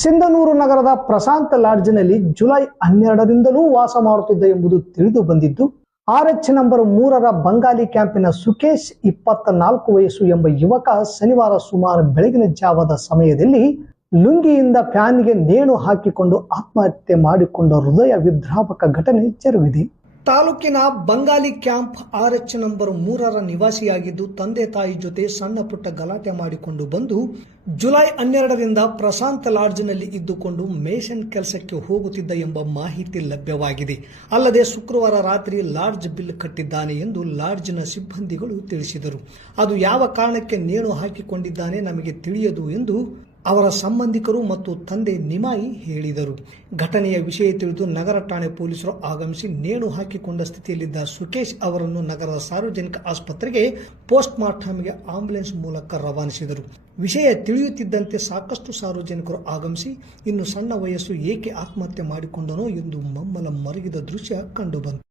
ಸಿಂಧನೂರು ನಗರದ ಪ್ರಶಾಂತ್ ಲಾಡ್ಜ್ನಲ್ಲಿ ಜುಲೈ 12ರಿಂದಲೂ ವಾಸ ಮಾಡುತ್ತಿದ್ದ ಎಂಬುದು ತಿಳಿದು ಬಂದಿದ್ದು, RH ನಂಬರ್ 3ರ ಬಂಗಾಲಿ ಕ್ಯಾಂಪಿನ ಸುಕೇಶ್ 24 ವಯಸ್ಸು ಎಂಬ ಯುವಕ ಶನಿವಾರ ಸುಮಾರು ಬೆಳಗಿನ ಜಾವದ ಸಮಯದಲ್ಲಿ ಲುಂಗಿಯಿಂದ ಫ್ಯಾನ್ಗೆ ನೇಣು ಹಾಕಿಕೊಂಡು ಆತ್ಮಹತ್ಯೆ ಮಾಡಿಕೊಂಡ ಹೃದಯ ವಿದ್ರಾವಕ ಘಟನೆ ಜರುಗಿದೆ. ತಾಲೂಕಿನ ಬಂಗಾಲಿ ಕ್ಯಾಂಪ್ RH ನಂಬರ್ 3ರ ನಿವಾಸಿಯಾಗಿದ್ದು, ತಂದೆ ತಾಯಿ ಜೊತೆ ಸಣ್ಣ ಪುಟ್ಟ ಗಲಾಟೆ ಮಾಡಿಕೊಂಡು ಬಂದು ಜುಲೈ 12ರಿಂದ ಪ್ರಶಾಂತ್ ಲಾಡ್ಜ್ನಲ್ಲಿ ಇದ್ದುಕೊಂಡು ಮೇಷನ್ ಕೆಲಸಕ್ಕೆ ಹೋಗುತ್ತಿದ್ದ ಎಂಬ ಮಾಹಿತಿ ಲಭ್ಯವಾಗಿದೆ. ಅಲ್ಲದೆ ಶುಕ್ರವಾರ ರಾತ್ರಿ ಲಾಡ್ಜ್ ಬಿಲ್ ಕಟ್ಟಿದ್ದಾನೆ ಎಂದು ಲಾಡ್ಜ್ನ ಸಿಬ್ಬಂದಿಗಳು ತಿಳಿಸಿದರು. ಅದು ಯಾವ ಕಾರಣಕ್ಕೆ ನೇಣು ಹಾಕಿಕೊಂಡಿದ್ದಾನೆ ನಮಗೆ ತಿಳಿಯದು ಎಂದು ಅವರ ಸಂಬಂಧಿಕರು ಮತ್ತು ತಂದೆ ನಿಮಾಯಿ ಹೇಳಿದರು. ಘಟನೆಯ ವಿಷಯ ತಿಳಿದು ನಗರ ಠಾಣೆ ಪೊಲೀಸರು ಆಗಮಿಸಿ ನೇಣು ಹಾಕಿಕೊಂಡ ಸ್ಥಿತಿಯಲ್ಲಿದ್ದ ಸುಕೇಶ್ ಅವರನ್ನು ನಗರದ ಸಾರ್ವಜನಿಕ ಆಸ್ಪತ್ರೆಗೆ ಪೋಸ್ಟ್ ಮಾರ್ಟಂಗೆ ಆಂಬ್ಯುಲೆನ್ಸ್ ಮೂಲಕ ರವಾನಿಸಿದರು. ವಿಷಯ ತಿಳಿಯುತ್ತಿದ್ದಂತೆ ಸಾಕಷ್ಟು ಸಾರ್ವಜನಿಕರು ಆಗಮಿಸಿ ಇನ್ನು ಸಣ್ಣ ವಯಸ್ಸು ಏಕೆ ಆತ್ಮಹತ್ಯೆ ಮಾಡಿಕೊಂಡನೋ ಎಂದು ಮಮ್ಮಲ ಮರುಗಿದ ದೃಶ್ಯ ಕಂಡುಬಂತು.